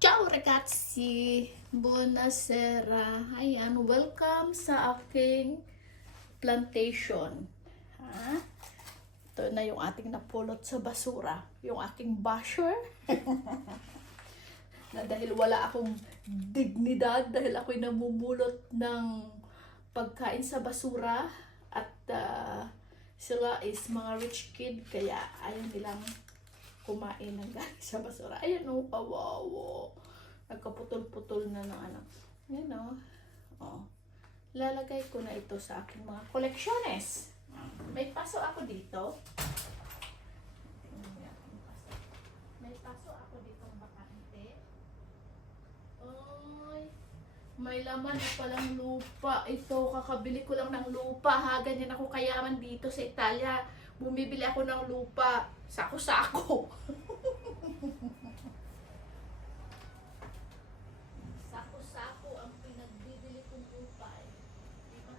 Ciao ragazzi! Buonasera! Ayan, welcome sa aking plantation. Ha? Ito na yung ating napulot sa basura. Yung aking basher. Na dahil wala akong dignidad, dahil ako'y namumulot ng pagkain sa basura at sila is mga rich kid, kaya ayaw nilang kumain ng galing sa basura. Ayan o, kawawa. Nagkaputol-putol na ng ano. Ayan o. Oh. Lalagay ko na ito sa aking mga koleksyones. May paso ako dito. May paso ako dito bakante. Oy. May laman na palang lupa. Ito, kakabili ko lang ng lupa ha. Ganyan ako kayaman dito sa Italia. Bumibili ako ng lupa. Sako-sako. Sako-sako ang pinagbibili kong lupa eh. Di ba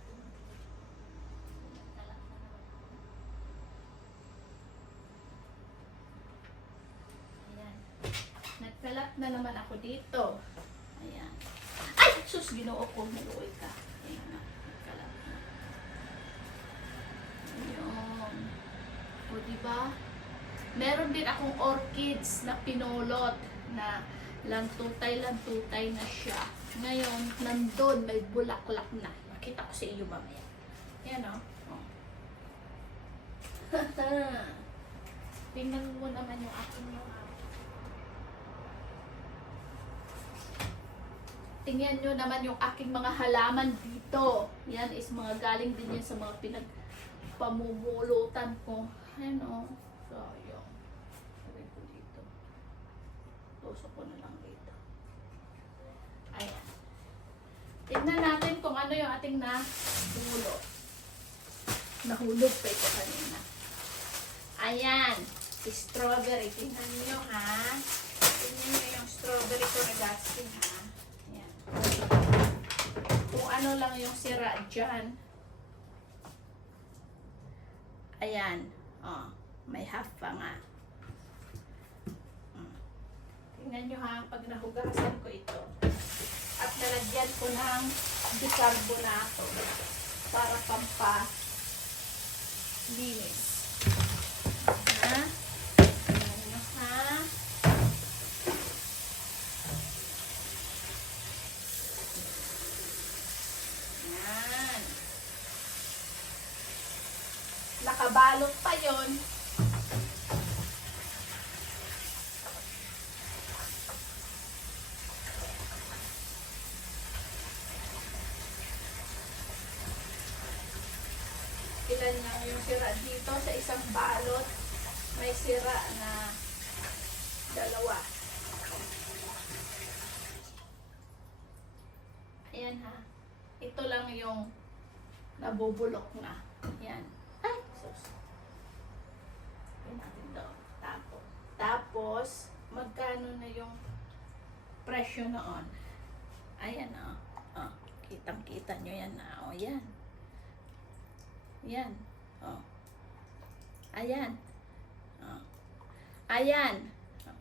nagkalat na naman ako? Ayan. Nagkalat na naman ako dito. Ayan. Ay! Sus! Ginoo ko. Maluoy ka. Ayan na. Nagkalat na. Ayan. O diba? Meron din akong orchids na pinulot na lantutay-lantutay na siya. Ngayon, nandun, may bulaklak na. Makita ko sa iyo mamaya. Yan o. Oh. Tingnan mo naman yung aking mga... Tingnan nyo naman yung aking mga halaman dito. Yan is mga galing din yan sa mga pinagpamumulutan ko. Ayan o. Sayang. Sabi ko dito. Tusok ko na lang dito. Ayan. Tignan natin kung ano yung ating nahulog. Nahulog pa ito kanina. Ayan. Strawberry. Tingnan nyo ha. Tingnan nyo yung strawberry ko na gasting ha. Ayan. Kung ano lang yung sira dyan. Ayan. Oh, may half pa nga. Tingnan nyo ha, pag nahugasan ko ito. At nalagyan ko ng bicarbonato para pampalinis. Ha? Tingnan nyo ha. Ayan. Nakabalot pa yon. Ilan lang yung sira dito sa isang balot. May sira na dalawa. Ayan ha. Ito lang yung nabubulok na. Ayan. Ay, sus. Ayan natin doon. Tapos, magkano na yung presyo noon? Ayan o. Oh. Kitang-kita nyo yan na. O, yan. Yan. O. Ayan. O. Ayan. O.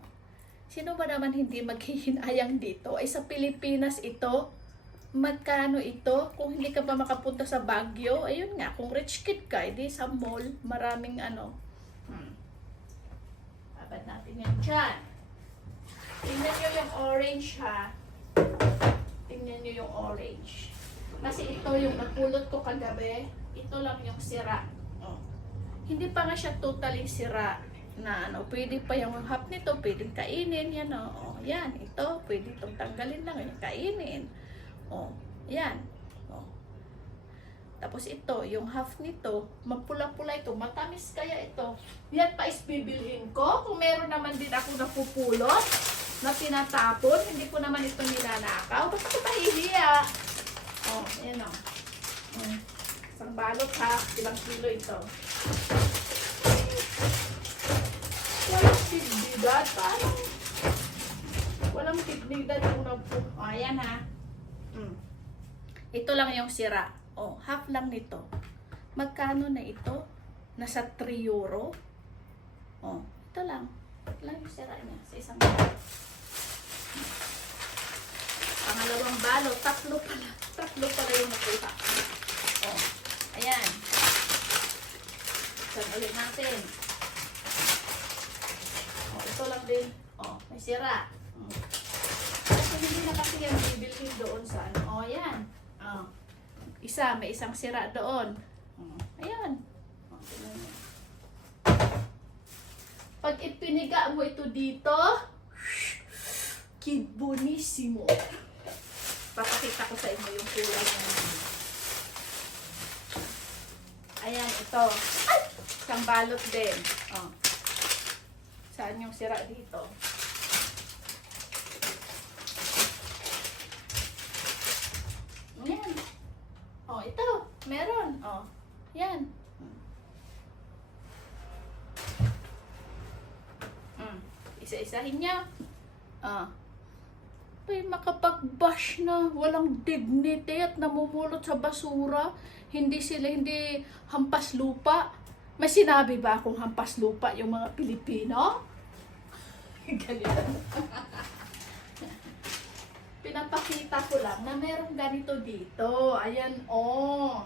Sino ba naman hindi maghihinayang dito? Ay, sa Pilipinas ito, magkano ito? Kung hindi ka pa makapunta sa Baguio, ayun nga, kung rich kid ka, edi sa mall, maraming ano. Babad natin yan dyan. Tingnan nyo yung orange ha. Tingnan nyo yung orange. Kasi ito yung napulot ko kagabi, ito lang yung sira. Oh. Hindi pa nga siya totally sira na ano, pwede pa yung half nito, pwedeng kainin, yan o. Oh. Yan, ito, pwede itong tanggalin lang, yung kainin. Oh, yan. Oh. Tapos ito, yung half nito, mapula-pula ito, matamis kaya ito. Yan pa is bibilhin ko. Kung meron naman din ako napupulot, na tinatapon, hindi ko naman ito nilanakaw. Basta ko pahihiya. Oh, yan o. Isang balot ha, ilang kilo ito. Walang dignidad, parang walang dignidad yung napulot. Oh, ayan ha. Ito lang yung sira. Oh, half lang nito. Magkano na ito? Nasa 3 euro. Oh, ito lang. Ito lang yung sira niya sa isang balot. Tatlo pala. Tatlo pala yung nakuha. Oh, ayan. Saan ulit natin. Oh, ito lang din. Oh, may sira. Kasi hindi na kasi yan bibilhin doon sa ano. Oh, ayan. Oh. Isa, may isang sira doon. Oh, ayan. Oh, tingnan mo. Pag ipiniga mo ito dito, que bonissimo. Papakita ko sa inyo yung kulay niya. Ayan, ito. Ay! Isang balot din. Oh. Saan yung sira dito? Ayan. Oh, ito. Meron. Oh. Yan. Isa-isahin niya. Ah. Ay, makapag-bash na. Walang dignity at namumulot sa basura. Hindi hampas lupa. May sinabi ba akong hampas lupa yung mga Pilipino? Ganito. Pinapakita ko lang na merong ganito dito. Ayan, oh.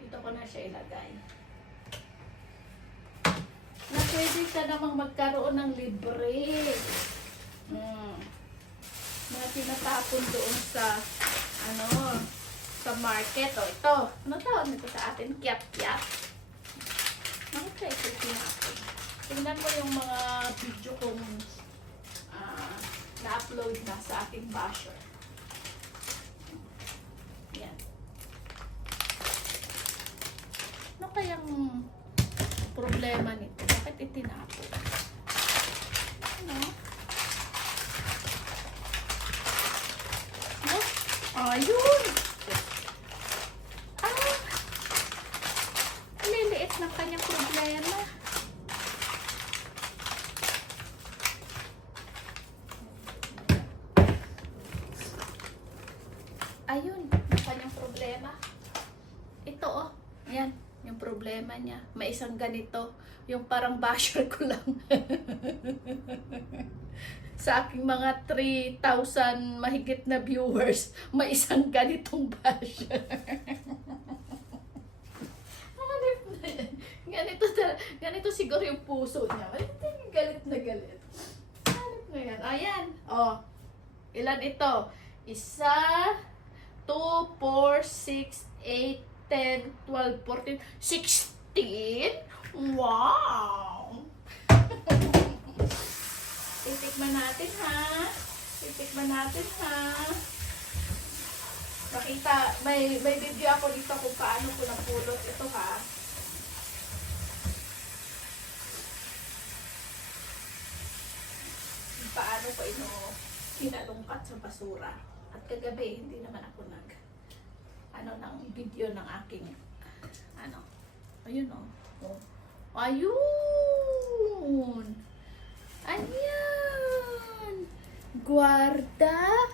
Dito ko na siya ilagay. Na pwede ka namang magkaroon ng libre. Mga tinatapon doon sa sa market. O ito, ano tawag nito sa atin? Kiat-kiat. Nakita ito tinapon. Tingnan mo yung mga video kong na-upload na sa aking basher. Yan. Ano kayang problema nito? Bakit itinapon? Ano? Ayun! Liliit ng kanyang problema. Ayun, ang kanyang problema. Ito oh, yan, yung problema niya. May isang ganito, yung parang basher ko lang. Sa aking mga 3,000 mahigit na viewers, may isang ganitong basher. Ganito siguro yung puso niya. Galit na galit. Hanip na yan. Ayan. Oh. Ilan ito? Isa, 2, 4, 6, 8, 10, 12, 14, 16? Wow! Titikman natin ha. Titikman natin ha. Nakita, may video ako dito kung paano ko napulot ito ha. Paano ko pinalungkat sa basura. At kagabi, hindi naman ako ng video ng aking ayun oh. Ayun! Ayan! Guarda!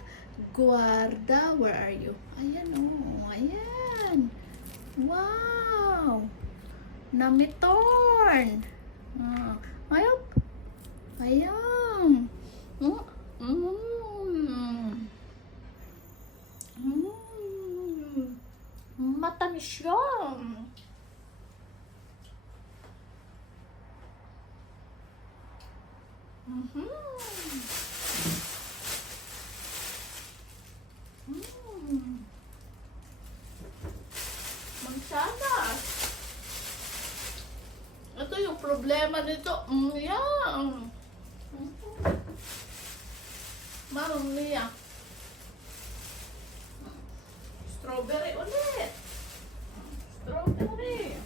Guarda! Where are you? Ayan oh. Ayan! Wow! Namitorn! Ayun! Ayan! Matamis yan! Mansanas! Ito yung problema nito. Yan! Marumia. Strawberry ulit. Strawberry.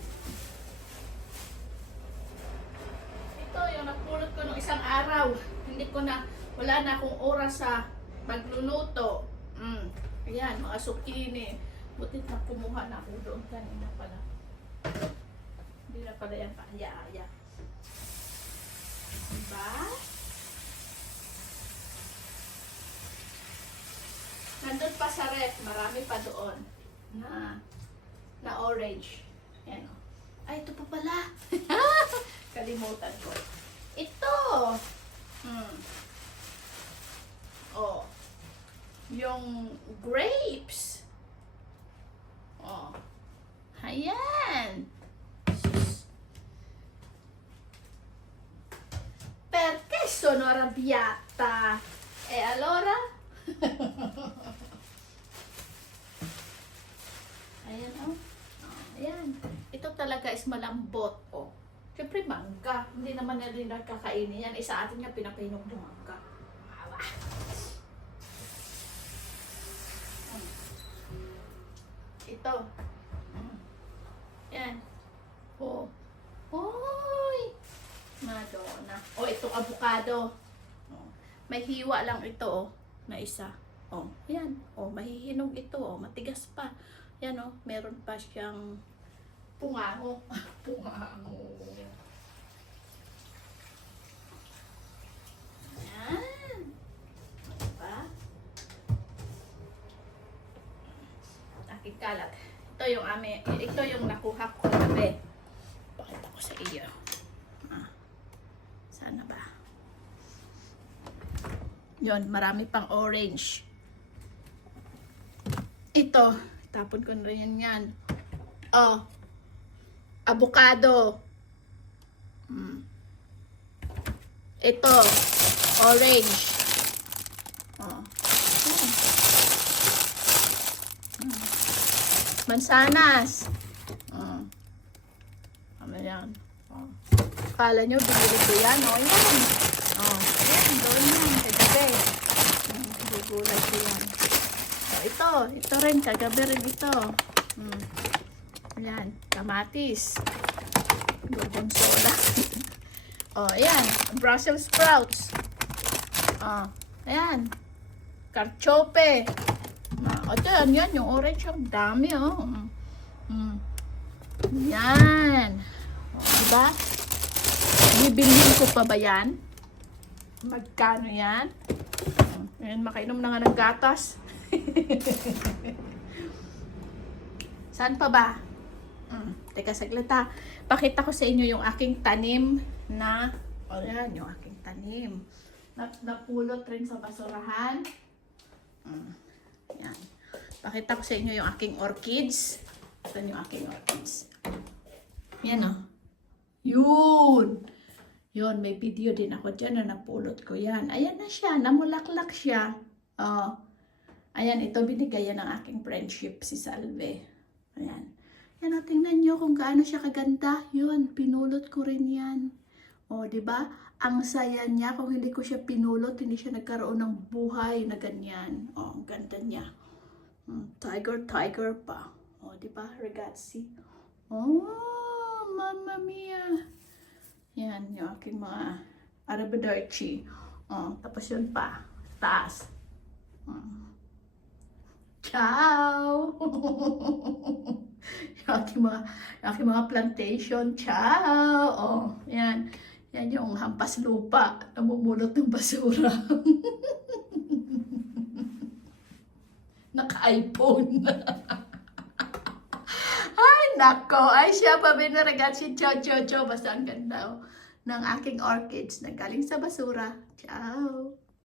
Ito yung napulot ko nung isang araw. Wala na akong oras sa pagluluto. Ayan, mga zucchini. Butit na kumuha na ako doon kanina pala. Hindi na pala yan paaya-aya. Diba? Nandun pa sa ref, marami pa doon na orange. Yan o. Ay, ito pa pala. Kalimutan ko. Ito. Oh. yung grapes. Oh. Ayan. Sus. Perché sono arrabbiata? E allora? Ayan, oh. Oh, ayan. Ito talaga is malambot, oh. Siyempre, mangga. Hindi naman na rin nagkakainin yan. Isa atin nga pinapinog ng mangga. Awa. Ito. Yan. Oh. Hoy! Madonna. Oh, itong avocado. Oh. May hiwa lang ito, oh. Na isa. Oh, yan. Oh, mahihinog ito, oh. Matigas pa. Yan, oh. Meron pa siyang pungango. Pungango. Yan. Diba? Aking kalat. Ito yung nakuha ko kagabi. Pakita ko sa iyo. Sana ba? Yon, marami pang orange. Ito, tapon ko na rin yan. Oh, avocado. Ito, orange. Oh. Mansanas. Ayan. Oh. Kala nyo, binili ko yan. O, yan. O, ayan, doon yan. Kagabi. Gugulay ko yan. O, ito rin. Kagabi rin ito. Ayan, kamatis. Gorgonzola. O, ayan. Brussels sprouts. O, ayan. Karchope. O, ito yan. Yung orange. Ang dami, o. Yan. O, diba? Bibilhin ko pa ba yan? Magkano yan? Ayan, makainom na nga ng gatas. Saan pa ba? Teka, saglit ha. Pakita ko sa inyo yung aking tanim na, o yan, yung aking tanim. Napulot rin sa basurahan. Yan. Pakita ko sa inyo yung aking orchids. Ito yung aking orchids. Yan o. Yun. Yun, may video din ako dyan na napulot ko yan. Ayan na siya, namulaklak siya. Oh. Ayan, ito binigay yan ng aking friendship, si Salve. Ayan. Yan o, tingnan nyo kung gaano siya kaganda. Yun, pinulot ko rin yan. O, diba? Ang saya niya, kung hindi ko siya pinulot, hindi siya nagkaroon ng buhay na ganyan. O, ang ganda niya. Tiger pa. O, diba? Ragazzi. Oh, mamma mia. Yan, yung aking mga Arabidorchi. Oh, tapos yun pa. Taas. Ciao! yung aking mga plantation. Ciao! Oh, yan. Yan yung hampas lupa. Namumulot ng basura. Naka-iPhone. Ay, nako. Ay, siya pa binaragat si Cho. Basta ang ganda ng aking orchids na galing sa basura. Ciao!